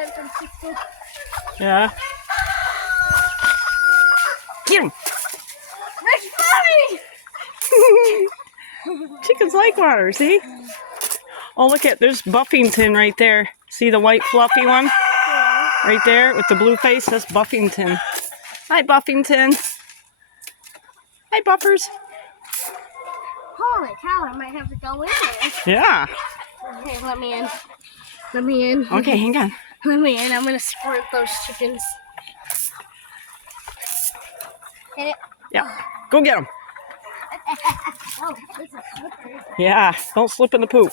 find some chickens. Yeah. Get him. That's funny! Chickens like water, see? Oh, look at, there's Buffington right there. See the white fluffy one? Yeah. Right there with the blue face, that's Buffington. Hi, Buffington. Hi, Buffers. Holy cow, I might have to go in there. Yeah. Okay, let me in. Let me in. Okay, hang on. Let me in. I'm gonna squirt those chickens. Hit it. Yeah. Go get them. Oh, this is slippery. Yeah. Don't slip in the poop.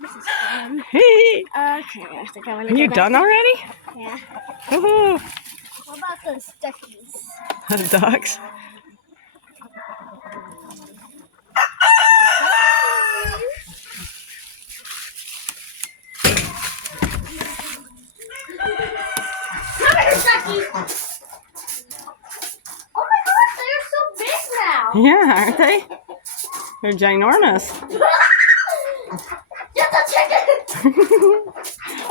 This is fun. Hey. Okay, I think I'm gonna Are you go done back. already? Yeah. Woohoo. What about those duckies? The ducks. Come here, duckies! Oh my gosh, they're so big now! Yeah, aren't they? They're ginormous. Get the chicken!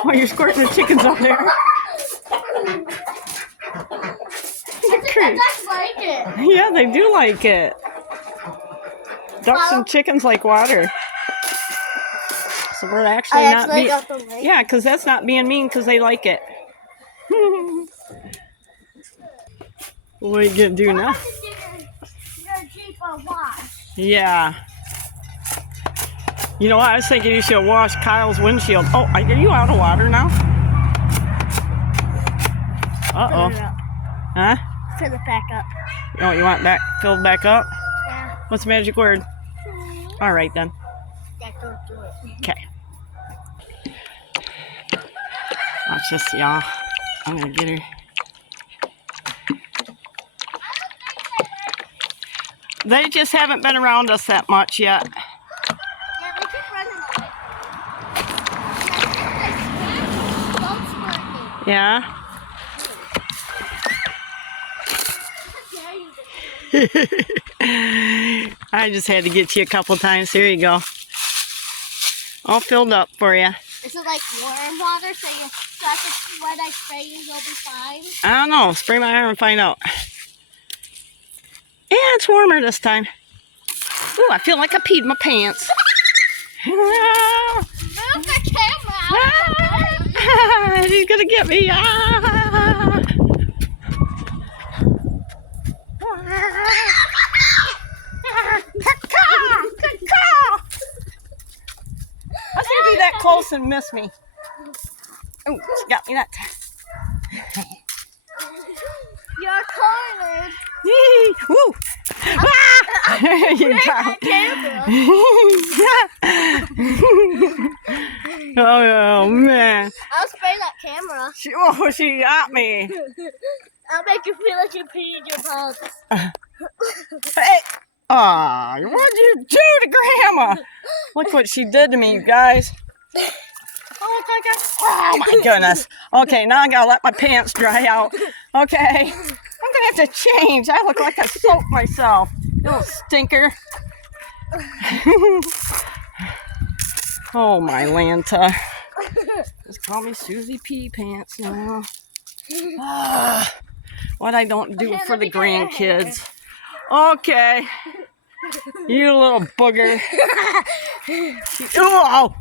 Oh, you're squirting the chickens up there. I think the ducks like it. Yeah, they do like it. Ducks and chickens like water. So we're actually not being... got them right. Yeah, because that's not being mean because they like it. What are you going to do now? Your Jeep a wash. Yeah. You know what? I was thinking you should wash Kyle's windshield. Oh, are you out of water now? Uh-oh. Huh? Fill it back up. Oh, you want that filled back up? Yeah. What's the magic word? All right, then. Yeah, go do it. Okay. Watch this, y'all. I'm going to get her. They just haven't been around us that much yet. Yeah, they keep running away. Don't squirt me. Yeah? I just had to get you a couple times. Here you go. All filled up for you. Is it like warm water so when I spray you, you'll be fine? I don't know. Spray my arm and find out. Yeah, it's warmer this time. Ooh, I feel like I peed my pants. Move the camera out. He's gonna get me. How's he be that close and miss me? Oh, she got me that time. You're cornered. Yee! Woo! You got Oh man! I'll spray that camera. She got me. I'll make you feel like you peed in your pants. Hey! Aw, what'd you do to Grandma? Look what she did to me, you guys. Oh my goodness. Okay, now I gotta let my pants dry out. Okay. I'm gonna have to change. I look like I soaked myself. You little stinker. Oh my Lanta. Just call me Susie Pea Pants now. What I don't do for the grandkids. Okay. You little booger. Oh!